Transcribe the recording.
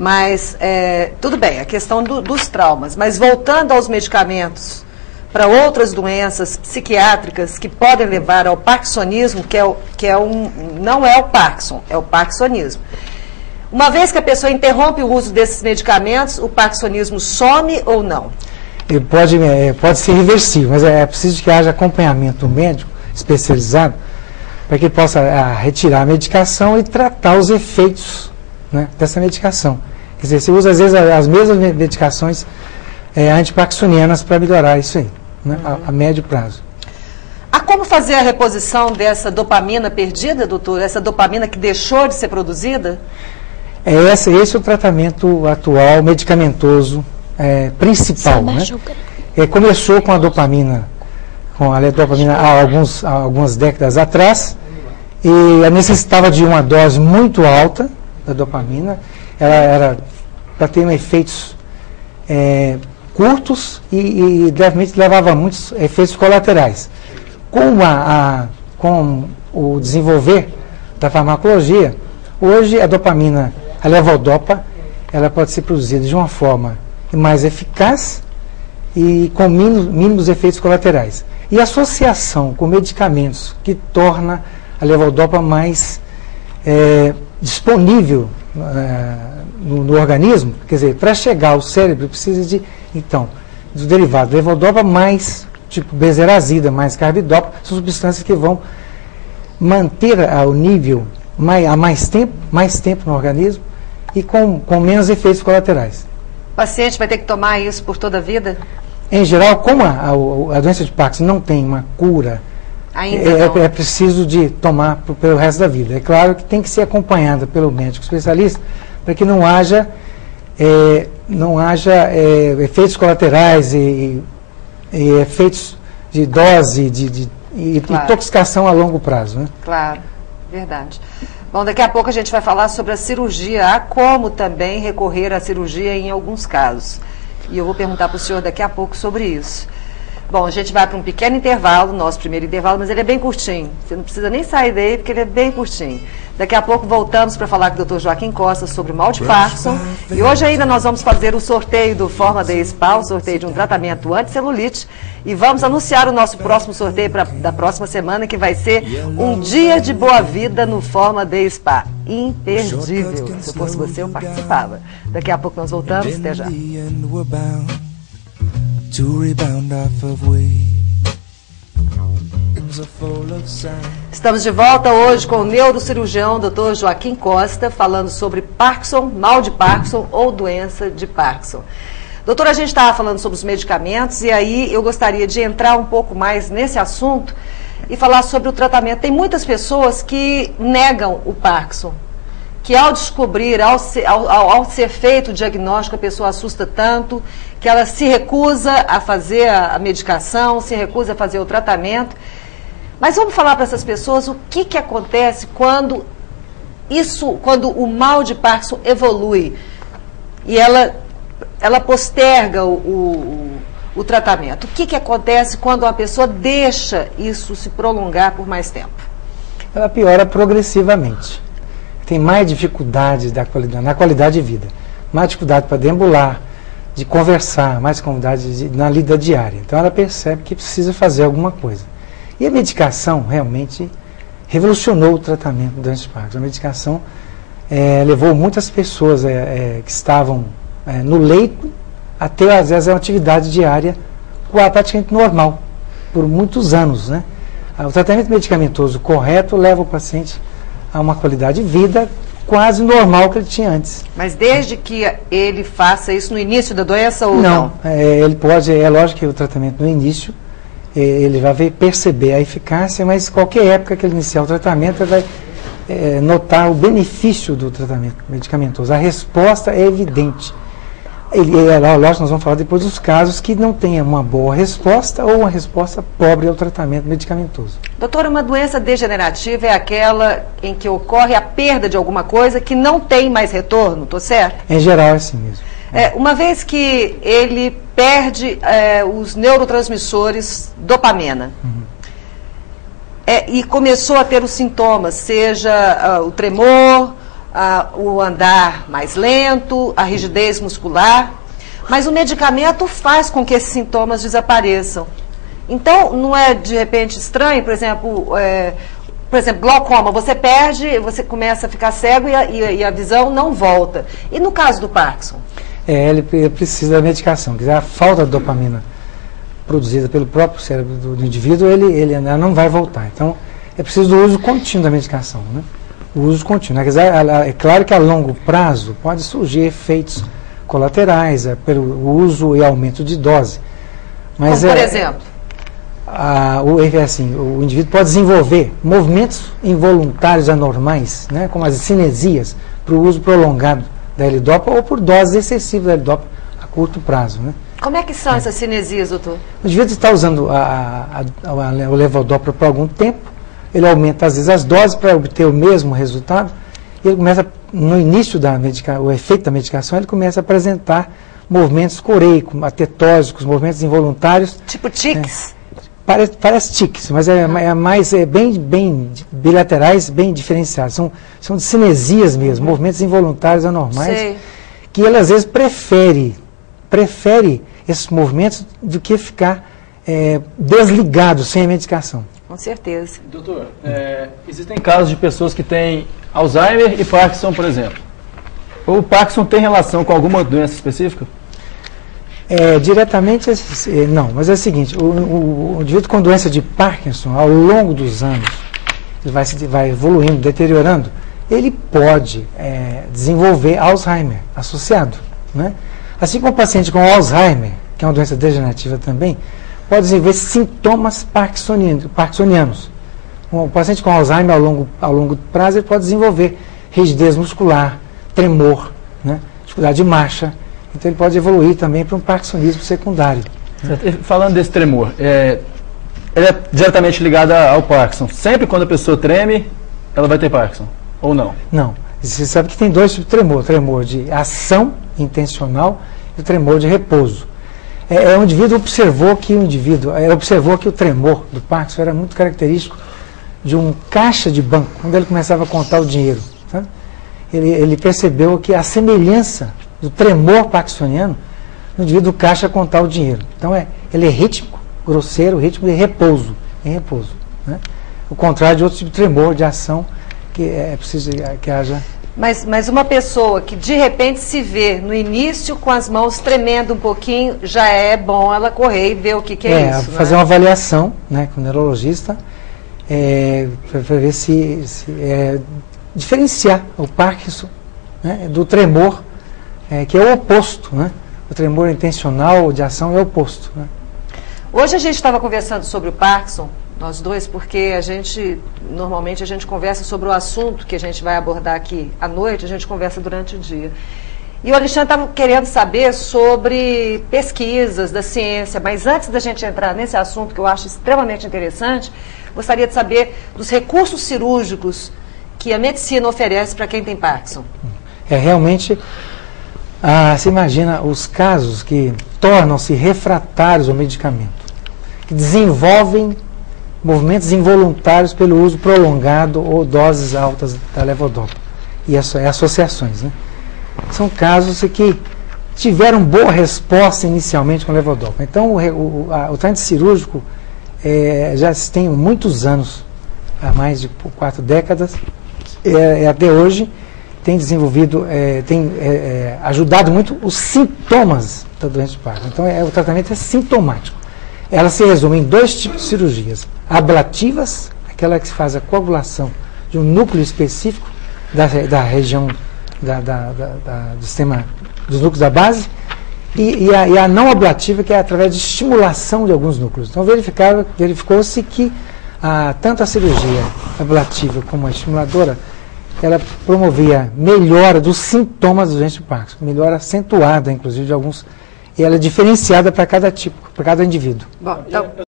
Mas, tudo bem, a questão dos traumas. Mas voltando aos medicamentos para outras doenças psiquiátricas que podem levar ao parkinsonismo, não é o Parkinson, é o parkinsonismo. Uma vez que a pessoa interrompe o uso desses medicamentos, o parkinsonismo some ou não? Ele pode ser reversível, mas é preciso que haja acompanhamento médico especializado para que ele possa retirar a medicação e tratar os efeitos, né, dessa medicação. Quer dizer, você usa às vezes as mesmas medicações antiparkinsonianas para melhorar isso aí, né, a médio prazo. Há como fazer a reposição dessa dopamina perdida, doutor? Essa dopamina que deixou de ser produzida? Esse é o tratamento atual, medicamentoso, principal. Né? Começou com a dopamina, há algumas décadas atrás, e necessitava de uma dose muito alta da dopamina. Ela era para ter efeitos curtos e levemente levava a muitos efeitos colaterais. Com o desenvolver da farmacologia, hoje a dopamina, a levodopa, ela pode ser produzida de uma forma mais eficaz e com mínimos efeitos colaterais. E a associação com medicamentos que torna a levodopa mais disponível no organismo, quer dizer, para chegar ao cérebro precisa do derivado levodopa mais, tipo benzerazida, mais carbidopa, são substâncias que vão manter o nível há mais tempo no organismo e com menos efeitos colaterais. O paciente vai ter que tomar isso por toda a vida? Em geral, como a doença de Parkinson não tem uma cura, é preciso de tomar pelo resto da vida. É claro que tem que ser acompanhada pelo médico especialista para que não haja efeitos colaterais e efeitos de dose e claro, intoxicação a longo prazo. Né? Claro, verdade. Bom, daqui a pouco a gente vai falar sobre a cirurgia. Há como também recorrer à cirurgia em alguns casos. E eu vou perguntar para o senhor daqui a pouco sobre isso. Bom, a gente vai para um pequeno intervalo, nosso primeiro intervalo, mas ele é bem curtinho. Você não precisa nem sair daí, porque ele é bem curtinho. Daqui a pouco voltamos para falar com o Dr. Joaquim Costa sobre o mal de Parkinson. E hoje ainda nós vamos fazer o sorteio do Forma Day Spa, o sorteio de um tratamento anti-celulite. E vamos anunciar o nosso próximo sorteio da próxima semana, que vai ser um dia de boa vida no Forma Day Spa. Imperdível. Se eu fosse você, eu participava. Daqui a pouco nós voltamos. Até já. Estamos de volta hoje com o neurocirurgião Dr. Joaquim Costa, falando sobre Parkinson, mal de Parkinson ou doença de Parkinson. Doutor, a gente estava falando sobre os medicamentos e aí eu gostaria de entrar um pouco mais nesse assunto e falar sobre o tratamento. Tem muitas pessoas que negam o Parkinson, que ao descobrir, ao ser feito o diagnóstico, a pessoa assusta tanto que ela se recusa a fazer a medicação, se recusa a fazer o tratamento. Mas vamos falar para essas pessoas o que acontece quando o mal de Parkinson evolui e ela posterga o tratamento. O que acontece quando uma pessoa deixa isso se prolongar por mais tempo? Ela piora progressivamente. Tem mais dificuldade na qualidade de vida, mais dificuldade para deambular, de conversar, mais dificuldade na lida diária. Então ela percebe que precisa fazer alguma coisa. E a medicação realmente revolucionou o tratamento do doença de Parkinson. A medicação levou muitas pessoas que estavam no leito a ter, às vezes, uma atividade diária praticamente normal, por muitos anos. Né? O tratamento medicamentoso correto leva o paciente a uma qualidade de vida quase normal que ele tinha antes. Mas desde que ele faça isso no início da doença ou não? Não, ele pode, é lógico que o tratamento no início, ele vai perceber a eficácia, mas qualquer época que ele iniciar o tratamento, ele vai notar o benefício do tratamento medicamentoso. A resposta é evidente. Lógico, nós vamos falar depois dos casos que não tenham uma boa resposta ou uma resposta pobre ao tratamento medicamentoso. Doutora, uma doença degenerativa é aquela em que ocorre a perda de alguma coisa que não tem mais retorno, estou certo? Em geral é assim mesmo. Uma vez que ele perde os neurotransmissores dopamina, e começou a ter os sintomas, seja o tremor, o andar mais lento, a rigidez muscular, mas o medicamento faz com que esses sintomas desapareçam. Então, não é de repente estranho, por exemplo, glaucoma, você perde, você começa a ficar cego e a visão não volta. E no caso do Parkinson? Ele precisa da medicação, quer dizer, a falta de dopamina produzida pelo próprio cérebro do indivíduo, ele não vai voltar. Então, é preciso do uso contínuo da medicação, né? O uso contínuo. Quer dizer, é claro que a longo prazo pode surgir efeitos colaterais pelo uso e aumento de dose. Mas como, por exemplo? O indivíduo pode desenvolver movimentos involuntários anormais, né, como as cinesias, para o uso prolongado da L-Dopa ou por doses excessivas da L-Dopa a curto prazo, né? Como é que são essas cinesias, doutor? O indivíduo está usando o levodopa por algum tempo, ele aumenta às vezes as doses para obter o mesmo resultado, e ele começa, no início o efeito da medicação, ele começa a apresentar movimentos coreicos, atetosicos, movimentos involuntários. Tipo tiques? Parece tiques, mas bem bilaterais, bem diferenciados. São de cinesias mesmo, movimentos involuntários anormais, Sei. que ele às vezes prefere esses movimentos do que ficar desligado sem a medicação. Com certeza. Doutor, existem casos de pessoas que têm Alzheimer e Parkinson, por exemplo. O Parkinson tem relação com alguma doença específica? Diretamente, não, mas é o seguinte, o indivíduo com doença de Parkinson, ao longo dos anos, ele vai evoluindo, deteriorando, ele pode desenvolver Alzheimer associado, né? Assim como o paciente com Alzheimer, que é uma doença degenerativa também, pode desenvolver sintomas parkinsonianos. O paciente com Alzheimer, ao longo prazo, ele pode desenvolver rigidez muscular, tremor, né? Dificuldade de marcha. Então ele pode evoluir também para um parkinsonismo secundário. Falando desse tremor, ele é diretamente ligado ao Parkinson. Sempre quando a pessoa treme, ela vai ter Parkinson, ou não? Não. Você sabe que tem dois tipos de tremor. O tremor de ação intencional e o tremor de repouso. O indivíduo observou que o tremor do Parkinson era muito característico de um caixa de banco, quando ele começava a contar o dinheiro. Sabe? Ele percebeu que a semelhança do tremor parkinsoniano no indivíduo do caixa a contar o dinheiro. Então, ele é rítmico, grosseiro, ritmo de repouso, em repouso, né? O contrário de outro tipo de tremor, de ação, que é preciso que haja... Mas uma pessoa que de repente se vê no início com as mãos tremendo um pouquinho, já é bom ela correr e ver o que é isso. Fazer uma avaliação, né, com o neurologista, para ver se diferenciar o Parkinson, né, do tremor, que é o oposto, né? O tremor intencional de ação é o oposto, né? Hoje a gente estava conversando sobre o Parkinson, nós dois, porque normalmente a gente conversa sobre o assunto que a gente vai abordar aqui à noite, a gente conversa durante o dia. E o Alexandre estava querendo saber sobre pesquisas da ciência, mas antes da gente entrar nesse assunto que eu acho extremamente interessante, gostaria de saber dos recursos cirúrgicos que a medicina oferece para quem tem Parkinson. Realmente... você imagina os casos que tornam-se refratários ao medicamento, que desenvolvem movimentos involuntários pelo uso prolongado ou doses altas da levodopa e associações, né? São casos que tiveram boa resposta inicialmente com a levodopa. Então, o tratamento cirúrgico já se tem muitos anos, há mais de 4 décadas, até hoje, tem desenvolvido, ajudado muito os sintomas da doença de Parkinson. Então, o tratamento é sintomático. Ela se resume em 2 tipos de cirurgias. Ablativas, aquela que se faz a coagulação de um núcleo específico da região do sistema, dos núcleos da base, e a não ablativa, que é através de estimulação de alguns núcleos. Então, verificou-se que tanto a cirurgia ablativa como a estimuladora, ela promovia melhora dos sintomas do doença de Parkinson, melhora acentuada, inclusive, de alguns, e ela é diferenciada para cada tipo, para cada indivíduo. Bom, então...